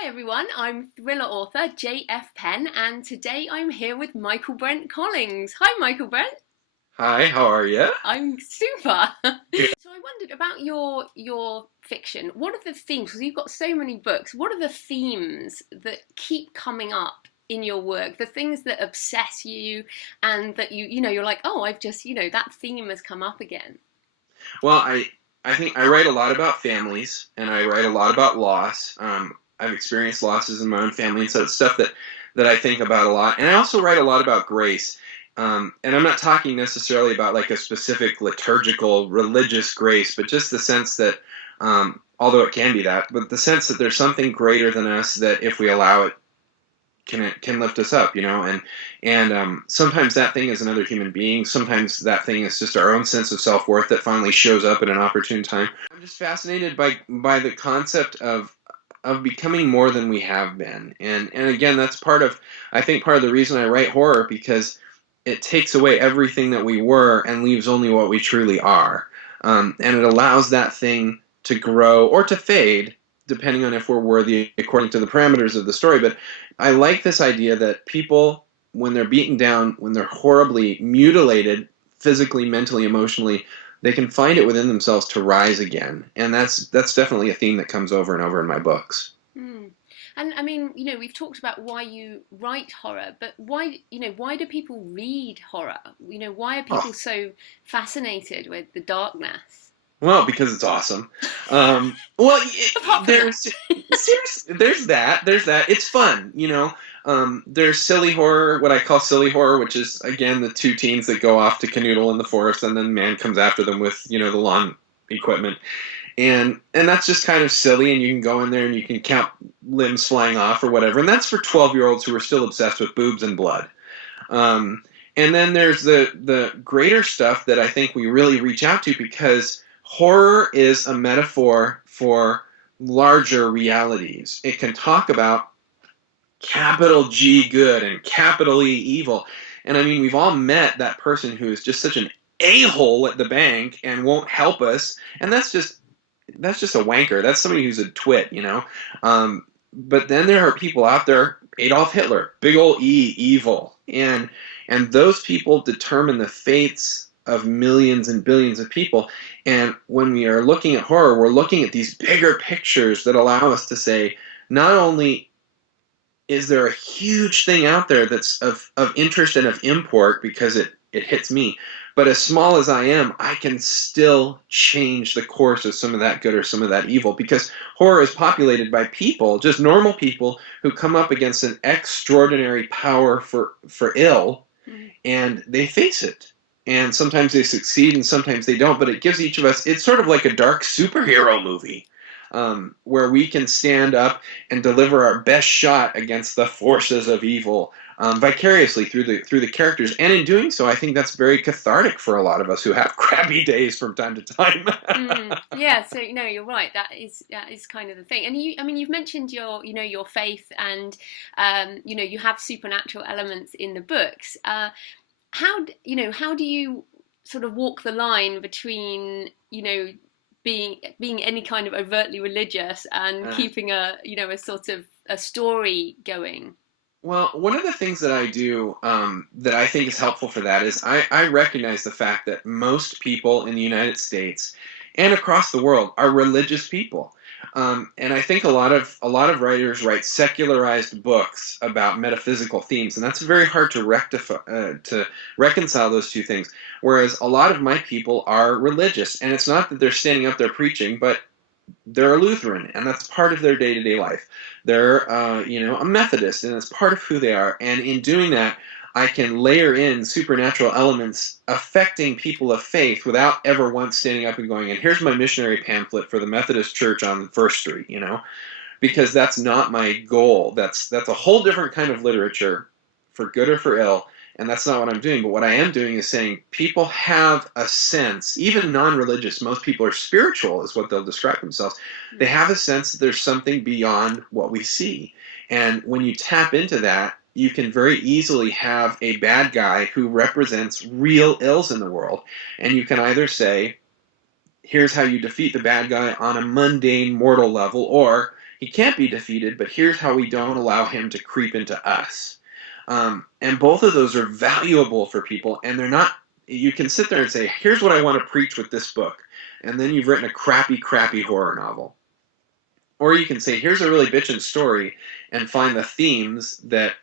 Hi everyone, I'm thriller author J.F.Penn and today I'm here with Michaelbrent Collings. Hi Michaelbrent. Hi, how are you? I'm super. Yeah. So I wondered about your fiction. What are the themes? Because you've got so many books. What are the themes that keep coming up in your work? The things that obsess you and that you're like, oh, I've just, that theme has come up again. Well, I think I write a lot about families and I write a lot about loss. I've experienced losses in my own family, and so it's stuff that I think about a lot. And I also write a lot about grace. And I'm not talking necessarily about like a specific liturgical religious grace, but just the sense that, although it can be that, but the sense that there's something greater than us that if we allow it can lift us up, and sometimes that thing is another human being. Sometimes that thing is just our own sense of self-worth that finally shows up at an opportune time. I'm just fascinated by the concept of becoming more than we have been, and again, that's I think part of the reason I write horror, because it takes away everything that we were and leaves only what we truly are, and it allows that thing to grow or to fade depending on if we're worthy according to the parameters of the story. But I like this idea that people, when they're beaten down, when they're horribly mutilated, physically, mentally, emotionally, they can find it within themselves to rise again. And that's definitely a theme that comes over and over in my books. Hmm. And I mean, we've talked about why you write horror, but why do people read horror? Why are Oh, people so fascinated with the darkness? well, because it's awesome. Well, Apart from that. there's seriously, there's that. It's fun. There's silly horror, what I call silly horror, which is again the two teens that go off to canoodle in the forest, and then man comes after them with the lawn equipment, and that's just kind of silly, and you can go in there and you can count limbs flying off or whatever, and that's for 12-year-olds who are still obsessed with boobs and blood. Um, and then there's the greater stuff that I think we really reach out to, because horror is a metaphor for larger realities. It can talk about capital G good and capital E evil. And I mean, we've all met that person who is just such an a-hole at the bank and won't help us. And that's just a wanker. That's somebody who's a twit. But then there are people out there, Adolf Hitler, big old E, evil. And those people determine the fates of millions and billions of people. And when we are looking at horror, we're looking at these bigger pictures that allow us to say, not only is there a huge thing out there that's of interest and of import because it hits me, but as small as I am, I can still change the course of some of that good or some of that evil, because horror is populated by people, just normal people, who come up against an extraordinary power for ill, and they face it. And sometimes they succeed and sometimes they don't, but it gives each of us, it's sort of like a dark superhero movie, where we can stand up and deliver our best shot against the forces of evil, vicariously through the characters. And in doing so, I think that's very cathartic for a lot of us who have crappy days from time to time. Yeah, so no, you're right. That is kind of the thing. And I mean, you've mentioned your faith, and you have supernatural elements in the books. How do you sort of walk the line between being any kind of overtly religious and Uh, keeping a sort of a story going? Well, one of the things that I do, that I think is helpful for that is I recognize the fact that most people in the United States and across the world are religious people. And I think a lot of writers write secularized books about metaphysical themes, and that's very hard to reconcile those two things. Whereas a lot of my people are religious, and it's not that they're standing up there preaching, but they're a Lutheran, and that's part of their day-to-day life. They're, a Methodist, and it's part of who they are. And in doing that, I can layer in supernatural elements affecting people of faith without ever once standing up and going, and here's my missionary pamphlet for the Methodist Church on First Street, because that's not my goal. That's a whole different kind of literature, for good or for ill, and that's not what I'm doing. But what I am doing is saying people have a sense, even non-religious, most people are spiritual is what they'll describe themselves. They have a sense that there's something beyond what we see. And when you tap into that, you can very easily have a bad guy who represents real ills in the world. And you can either say, here's how you defeat the bad guy on a mundane mortal level, or he can't be defeated, but here's how we don't allow him to creep into us. And both of those are valuable for people, and they're not. You can sit there and say, "Here's what I want to preach with this book," and then you've written a crappy, crappy horror novel. Or you can say, "Here's a really bitchin' story," and find the themes that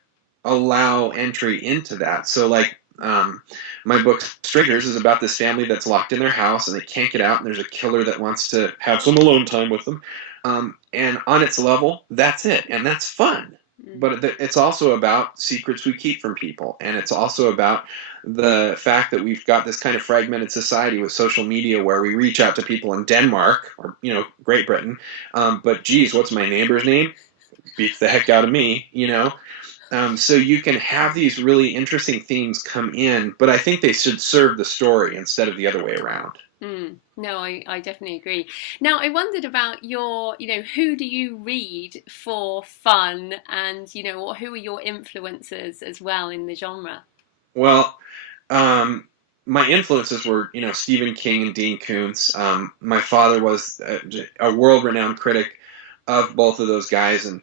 allow entry into that. So, like, my book Strangers is about this family that's locked in their house and they can't get out, and there's a killer that wants to have some alone time with them. And on its level, that's it, and that's fun. But it's also about secrets we keep from people, and it's also about the fact that we've got this kind of fragmented society with social media where we reach out to people in Denmark or Great Britain, but geez, what's my neighbor's name? Beats the heck out of me, so you can have these really interesting themes come in, but I think they should serve the story instead of the other way around. No, I definitely agree. Now, I wondered about who do you read for fun, and, who are your influences as well in the genre? Well, my influences were, Stephen King and Dean Koontz. My father was a world-renowned critic of both of those guys, and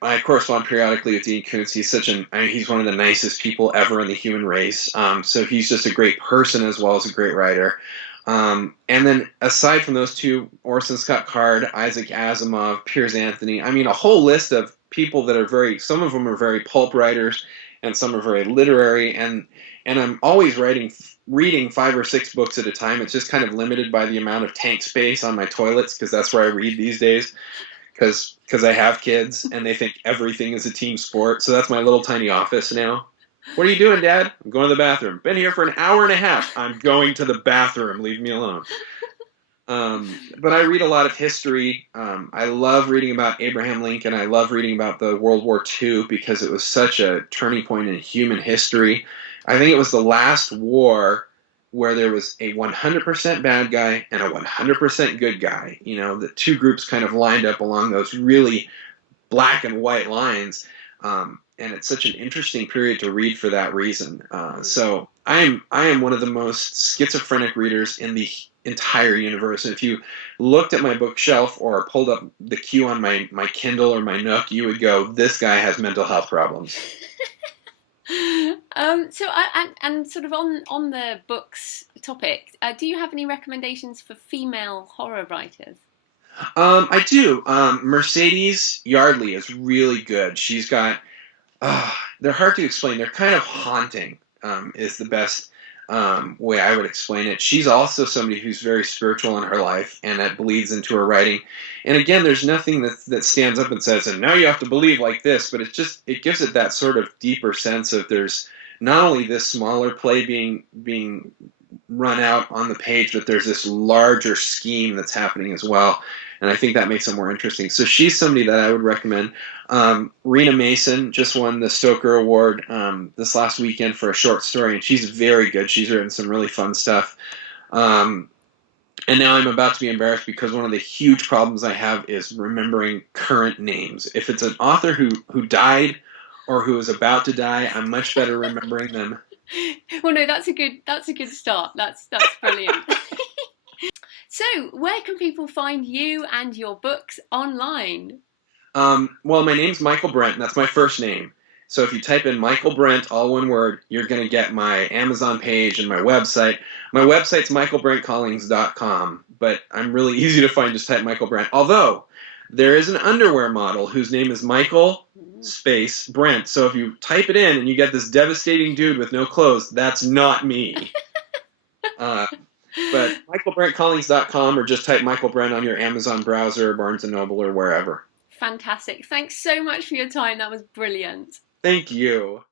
I correspond periodically with Dean Koontz. He's one of the nicest people ever in the human race. So he's just a great person as well as a great writer. And then aside from those two, Orson Scott Card, Isaac Asimov, Piers Anthony, I mean, a whole list of people that are some of them are very pulp writers, and some are very literary, and I'm always reading 5 or 6 books at a time. It's just kind of limited by the amount of tank space on my toilets, because that's where I read these days. Because I have kids and they think everything is a team sport. So that's my little tiny office now. What are you doing, Dad? I'm going to the bathroom. Been here for an hour and a half. I'm going to the bathroom. Leave me alone. But I read a lot of history. I love reading about Abraham Lincoln. I love reading about the World War II because it was such a turning point in human history. I think it was the last war where there was a 100% bad guy and a 100% good guy. The two groups kind of lined up along those really black and white lines. And it's such an interesting period to read for that reason. So I am one of the most schizophrenic readers in the entire universe. And if you looked at my bookshelf or pulled up the queue on my Kindle or my Nook, you would go, "This guy has mental health problems." And sort of on the books topic, do you have any recommendations for female horror writers? I do. Mercedes Yardley is really good. She's got, they're hard to explain. They're kind of haunting, is the best way I would explain it. She's also somebody who's very spiritual in her life, and that bleeds into her writing. And again, there's nothing that stands up and says, "And now you have to believe like this," but it gives it that sort of deeper sense of there's not only this smaller play being run out on the page, but there's this larger scheme that's happening as well. And I think that makes it more interesting. So she's somebody that I would recommend. Rena Mason just won the Stoker Award this last weekend for a short story, and she's very good. She's written some really fun stuff. And now I'm about to be embarrassed because one of the huge problems I have is remembering current names. If it's an author who died or who is about to die, I'm much better remembering them. Well, no, that's a good start. That's brilliant. So, where can people find you and your books online? Well, my name's Michael Brent, and that's my first name. So if you type in Michael Brent, all one word, you're going to get my Amazon page and my website. My website's michaelbrentcollings.com, but I'm really easy to find. Just type Michael Brent. Although, there is an underwear model whose name is Michael space Brent. So if you type it in and you get this devastating dude with no clothes, that's not me. But michaelbrentcollings.com, or just type Michael Brent on your Amazon browser or Barnes & Noble or wherever. Fantastic. Thanks so much for your time. That was brilliant. Thank you.